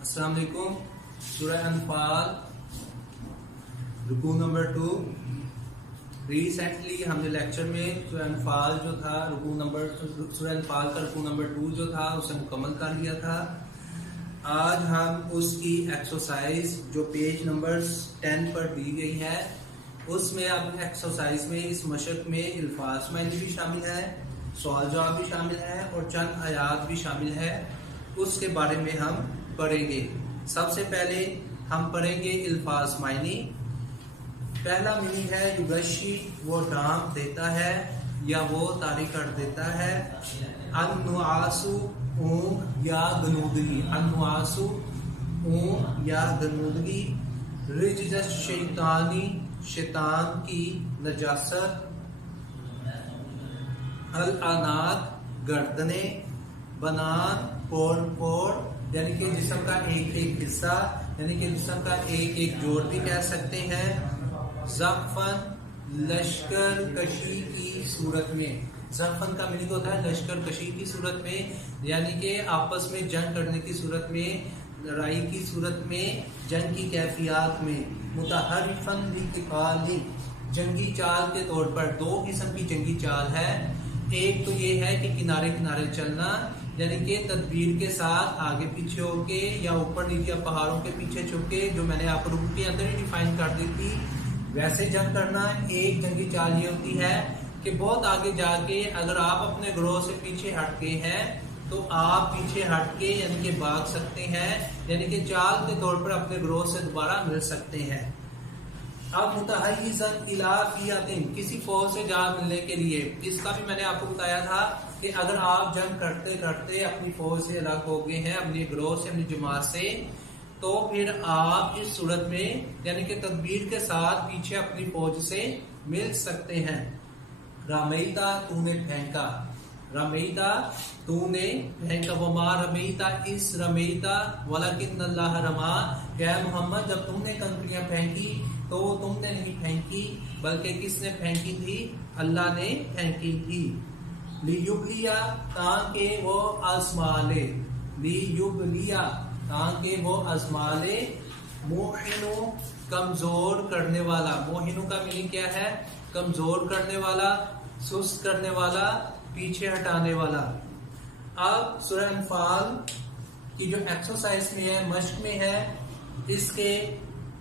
السلام علیکم. سورہ انفال رکوع نمبر 2. ریسنٹلی ہم نے لیکچر میں سورہ انفال جو تھا سورہ انفال کا رکوع نمبر 2 جو تھا اسے مکمل کر لیا تھا. آج ہم اس کی ایکسرسائز جو پیج نمبر 10 پر دی گئی ہے اس میں اب ایکسرسائز میں اس مشق میں الفاظ معنی بھی شامل ہے، سوال جواب بھی شامل ہے اور چند آیات بھی شامل ہے. اس کے بارے میں ہم پڑھیں گے. سب سے پہلے ہم پڑھیں گے الفاظ معنی. پہلا میننگ ہے یغشی، وہ ڈانپ دیتا ہے یا وہ طاری کر دیتا ہے. النعاسو، اونگ یا غنودگی. النعاسو، اونگ یا غنودگی. رجز الشیطانی، شیطان کی نجاست. الانات، گردنے. بنان، پور یعنی کہ جسم کا ایک ایک حصہ، یعنی کہ جسم کا ایک ایک جوڑ بھی کہہ سکتے ہیں. زقفن، لشکر کشی کی صورت میں. زقفن کا میننگ ہوتا ہے لشکر کشی کی صورت میں، یعنی کہ آپس میں جنگ کرنے کی صورت میں، لڑائی کی صورت میں، جنگ کی کیفیات میں. متحرفن للقتال، جنگی چال کے طور پر. دو قسم کی جنگی چال ہے. ایک تو یہ ہے کہ کنارے کنارے چلنا، یعنی کہ تدبیر کے ساتھ آگے پیچھے ہو کے یا اوپر نیچے پہاڑوں کے پیچھے چھپ کے، جو میں نے آپ کو رکوع کے اندر ہی ڈیفائن کر دی تھی ویسے جنگ کرنا. ایک جنگی چال یہ ہوتی ہے کہ بہت آگے جا کے اگر آپ اپنے گروہ سے پیچھے ہٹ کے ہیں تو آپ پیچھے ہٹ کے یعنی کہ بھاگ سکتے ہیں، یعنی کہ چال کے طور پر اپنے گروہ سے دوبارہ مل سکتے ہیں. اب متحیزن الی فئۃ، کسی فوج سے جا ملنے کے لیے. اس کا بھی میں نے آپ کو بتایا تھا کہ اگر آپ جنگ کرتے کرتے اپنی فوج سے الگ ہو گئے ہیں، اپنی گروہ سے، اپنی جماعت سے، تو پھر آپ اس صورت میں یعنی کہ تدبیر کے ساتھ پیچھے اپنی فوج سے مل سکتے ہیں. رمیتا، تو نے پھینکا. رمیتا، تو نے پھینکا. وما رمیتا اس رمیتا ولکن اللہ رما، کہ اے محمد جب تم نے کنکریاں پھینکی تو تم نے نہیں پھینکی بلکہ کس نے پھینکی تھی؟ اللہ نے پھینکی تھی. لیبلیا، تاکہ وہ آزما لے. لیبلیا، تاکہ وہ آزما لے. موہنو، کمزور کرنے والا. موہنو کا میننگ کیا ہے؟ کمزور کرنے والا، سست کرنے والا، پیچھے ہٹانے والا. اب سورہ انفال کی جو ایکسرسائز میں ہے، مشق میں ہے، اس کے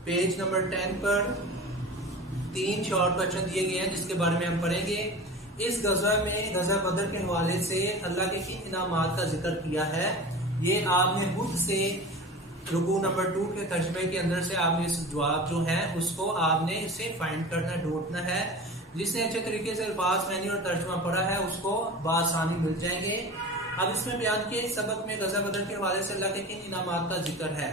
پیج نمبر 10 پر 3 شارٹ کوسچن دیے گئے ہیں جس کے بارے میں ہم پڑھیں گے. اس غزوہ میں، غزوہ بدر کے حوالے سے اللہ کے کن انعامات کا ذکر کیا ہے، یہ آپ نے خود سے رکوع نمبر 2 کے ترجمے کے اندر سے آپ نے اس جواب جو ہے اس کو آپ نے اسے فائنڈ کرنا، ڈھونڈنا ہے. جس نے اچھے طریقے سے الفاظ معنی اور ترجمہ پڑھا ہے اس کو بآسانی مل جائیں گے. اب اس میں بیان کیا اس سبق میں غزوہ بدر کے حوالے سے اللہ کے کن انعامات کا ذکر ہے.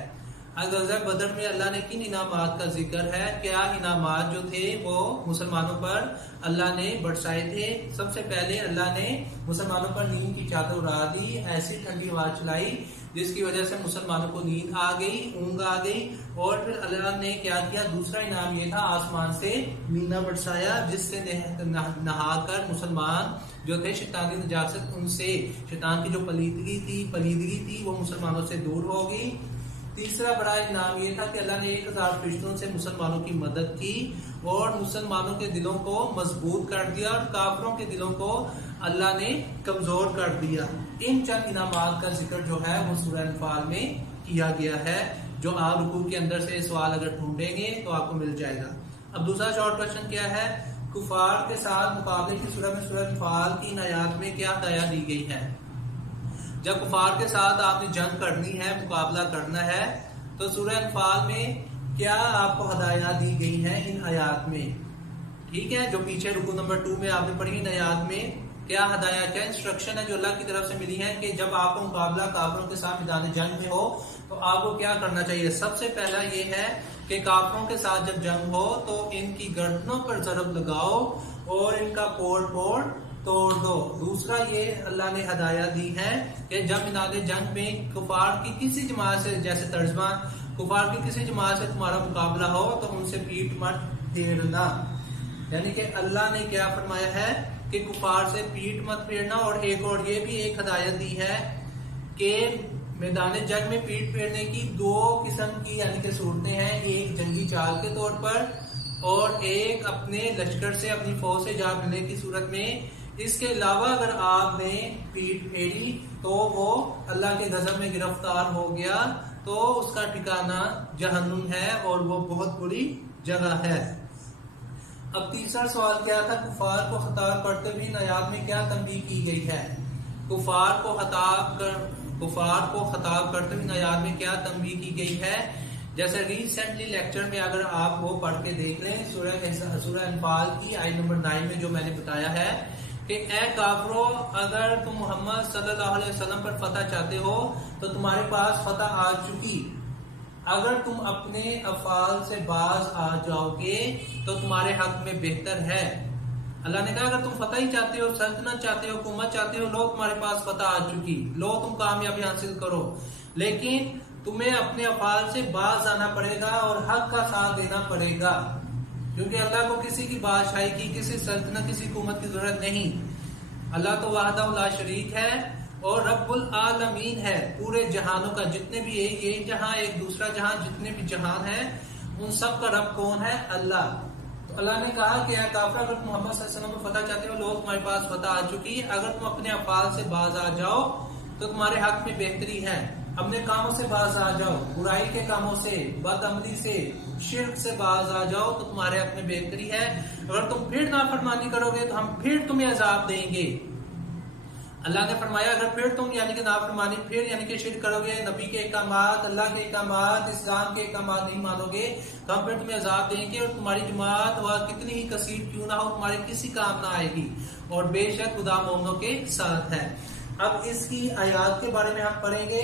غزوہ بدر میں اللہ نے کن انعامات کا ذکر ہے. کیا انعامات جو تھے وہ مسلمانوں پر اللہ نے برسائے تھے. سب سے پہلے اللہ نے مسلمانوں پر نیند کی چادر اڑا دی، ایسی ٹھنڈی ہوا چلائی جس کی وجہ سے مسلمانوں کو نیند آ گئی، اونگ آ گئی. اور پھر اللہ نے کیا کیا؟ دوسرا انعام یہ تھا آسمان سے مینا برسایا جس سے نہا کر مسلمان جو تھے شیطانی نجاست، ان سے شیطان کی جو پلیدگی تھی وہ مسلمانوں سے دور ہو گئی. تیسرا بڑا انعام یہ تھا کہ اللہ نے 1000 فرشتوں سے مسلمانوں کی مدد کی اور مسلمانوں کے دلوں کو مضبوط کر دیا اور کافروں کے دلوں کو اللہ نے کمزور کر دیا. ان چند انعامات کا ذکر جو ہے وہ سورہ انفال میں کیا گیا ہے، جو آپ رکوع کے اندر سے سوال اگر ڈھونڈیں گے تو آپ کو مل جائے گا. اب دوسرا شارٹ کوسچن کیا ہے؟ کفار کے ساتھ مقابلے کی صورت میں سورہ انفال کی ان آیات میں کیا ہدایت دی گئی ہے؟ جب کفار کے ساتھ آپ نے جنگ کرنی ہے، مقابلہ کرنا ہے، تو سورہ انفال میں کیا آپ کو ہدایات دی گئی ہیں ان آیات میں؟ ٹھیک ہے، جو پیچھے رکوع نمبر 2 میں آپ نے پڑھی ان آیات میں کیا ہدایات، کیا انسٹرکشن ہے جو اللہ کی طرف سے ملی ہے کہ جب آپ کو مقابلہ کافروں کے ساتھ میدان جنگ میں ہو تو آپ کو کیا کرنا چاہیے؟ سب سے پہلا یہ ہے کہ کافروں کے ساتھ جب جنگ ہو تو ان کی گردنوں پر ضرب لگاؤ اور ان کا پوڑ توڑ دو. دوسرا یہ اللہ نے ہدایت دی ہے کہ جب میدان جنگ میں کفار کی کسی جماعت سے، جیسے ترجمہ، کفار کی کسی جماعت سے تمہارا مقابلہ ہو تو ان سے پیٹ مت پھیرنا. یعنی کہ اللہ نے کیا فرمایا ہے کہ کفار سے پیٹ مت پھیرنا. اور ایک اور یہ بھی ایک ہدایت دی ہے کہ میدان جنگ میں پیٹ پھیرنے کی دو قسم کی یعنی کہ صورتیں ہیں، ایک جنگی چال کے طور پر اور ایک اپنے لشکر سے اپنی فوج سے جا ملنے کی صورت میں۔ اس کے علاوہ اگر آپ نے پیٹ پھیری تو وہ اللہ کے غضب میں گرفتار ہو گیا تو اس کا ٹھکانہ جہنم ہے اور وہ بہت بری جگہ ہے۔ اب تیسرا سوال کیا تھا؟ کفار کو خطاب کرتے ہوئے ان آیات میں کیا تنبیہ کی گئی ہے؟ کفار کو خطاب کرتے ہوئے ان آیات میں کیا تنبیہ کی گئی ہے؟ جیسے ریسنٹلی لیکچر میں اگر آپ وہ پڑھ کے دیکھ لیں سورہ انفال کی آیت نمبر 9 میں جو میں نے بتایا ہے کہ اے کافرو، اگر تم محمد صلی اللہ علیہ وسلم پر فتح چاہتے ہو تو تمہارے پاس فتح آ چکی، اگر تم اپنے افعال سے باز آ جاؤ گے تو تمہارے حق میں بہتر ہے۔ اللہ نے کہا اگر تم فتح ہی چاہتے ہو، سلطنت چاہتے ہو، حکومت چاہتے ہو، لو تمہارے پاس فتح آ چکی، لو تم کامیابی حاصل کرو، لیکن تمہیں اپنے افعال سے باز آنا پڑے گا اور حق کا ساتھ دینا پڑے گا، کیونکہ اللہ کو کسی کی بادشاہی کی، کسی سلطنت، کسی حکومت کی ضرورت نہیں۔ اللہ تو وحدہ لا شریک ہے اور رب العالمین ہے، پورے جہانوں کا، جتنے بھی ایک جہاں ایک دوسرا جہاں، جتنے بھی جہان ہیں ان سب کا رب کون ہے؟ اللہ۔ تو اللہ نے کہا کہ اے کافر، اگر تم محمد صلی اللہ علیہ وسلم کو فتح چاہتے ہو، لوگ تمہارے پاس فتح آ چکی، اگر تم اپنے افعال سے باز آ جاؤ تو تمہارے حق میں بہتری ہے، اپنے کاموں سے باز آ جاؤ، برائی کے کاموں سے، بد عملی سے، شرک سے باز آ جاؤ تو تمہارے حق میں بہتری ہے، اگر تم پھر نافرمانی کرو گے تو ہم پھر تمہیں عذاب دیں گے۔ اللہ نے فرمایا اگر پھر تم یعنی کہ نافرمانی، پھر یعنی کہ شرک کرو گے، نبی کے احکامات، اللہ کے احکامات، اسلام کے احکامات نہیں مانو گے تو ہم پھر تمہیں عذاب دیں گے، اور تمہاری جماعت وہ کتنی ہی کثیر کیوں نہ ہو تمہارے کسی کام نہ آئے گی، اور بے شک خدا مومنوں کے ساتھ ہے۔ اب اس کی آیات کے بارے میں ہم پڑھیں گے